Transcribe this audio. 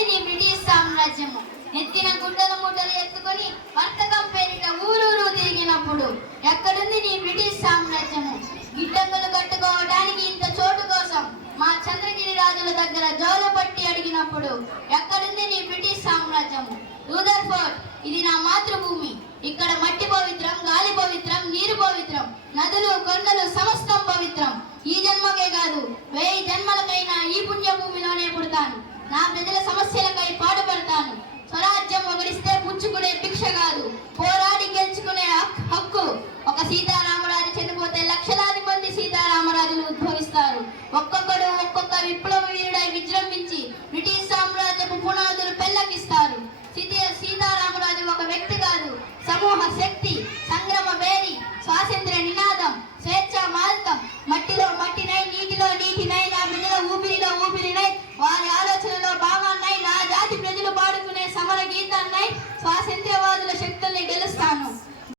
ఎక్కడుంది నీ బ్రిటిష్ సామ్రాజ్యము? నెత్తిన గుడ్డల ముడ్డలు ఎత్తుకొని వర్తకం పేరిట ఊరూరు తిరిగినప్పుడు ఎక్కడుంది నీ బ్రిటిష్ సామ్రాజ్యము? గిడ్డంగులు కట్టుకోవడానికి ఇంత చోటు కోసం మా చంద్రగిరి రాజుల దగ్గర జోల పట్టి అడిగినప్పుడు ఎక్కడుంది నీ బ్రిటిష్ సామ్రాజ్యము? రూదర్ఫోర్డ్, ఇది నా మాతృభూమి. ఇక్కడ మట్టి పవిత్రం, గాలి పవిత్రం, నీరు పవిత్రం, నదులు కొండలు సమస్తం పవిత్రం. ఈ జన్మకే కాదు 1000 జన్మలకైనా ఈ పుణ్యభూమిలోనే పుడతాను. నా ప్రజల సమస్యలకై పాటుపడతాను. స్వరాజ్యం ఒకరిస్తే పుచ్చుకునే భిక్ష కాదు, పోరాడి గెలుచుకునే హక్కు. ఒక సీతారామరాజు చనిపోతే లక్షలాది మంది సీతారామరాజులు ఉద్భవిస్తారు. ఒక్కొక్కడు ఒక్కొక్క విప్లవ వీరుడై విజృంభించి బ్రిటిష్ సామ్రాజ్యపు పునాదులు పెళ్లకిస్తారు. సీతారామరాజు ఒక వ్యక్తి కాదు, సమూహ శక్తి, సంగ్రమ వేరి, స్వాతంత్ర్య నినాదం, స్వేచ్ఛ మార్గం. మట్టిలో మట్టినై, నీటిలో నీటినై, నా ప్రజల ఊపిరిలో ఊపిరినై, వారి ఆలోచనలో భావాన్నై, నా జాతి ప్రజలు పాడుకునే సమర గీతాన్నై, శ్వాస